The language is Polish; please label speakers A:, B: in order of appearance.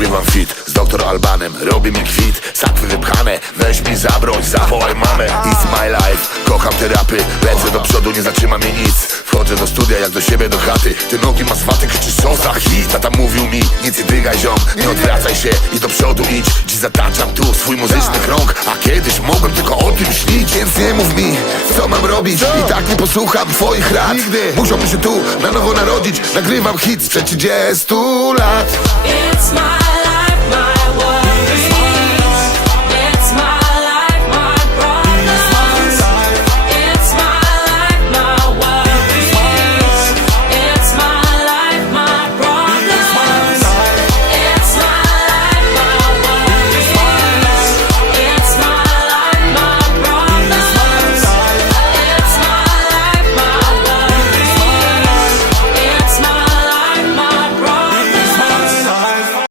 A: nagrywam fit z doktor Albanem Robi mi kwit, sakwy wypchane Weź mi zabroń, zawołaj mamę It's my life, kocham te rapy Lecę do przodu, nie zatrzyma mnie nic. Wchodzę do studia jak do siebie do chaty. Ty nogi ma swaty, krzyczysz co za hit. Tata mówił mi, nic nie dygaj ziom Nie odwracaj się i do przodu idź. Dziś zataczam tu swój muzyczny krąg A kiedyś mogłem tylko o tym śnić Więc nie mów mi, co mam robić. I tak nie posłucham twoich rad. Musiałbym się tu na nowo narodzić. Nagrywam hit sprzed 30 lat.
B: It's my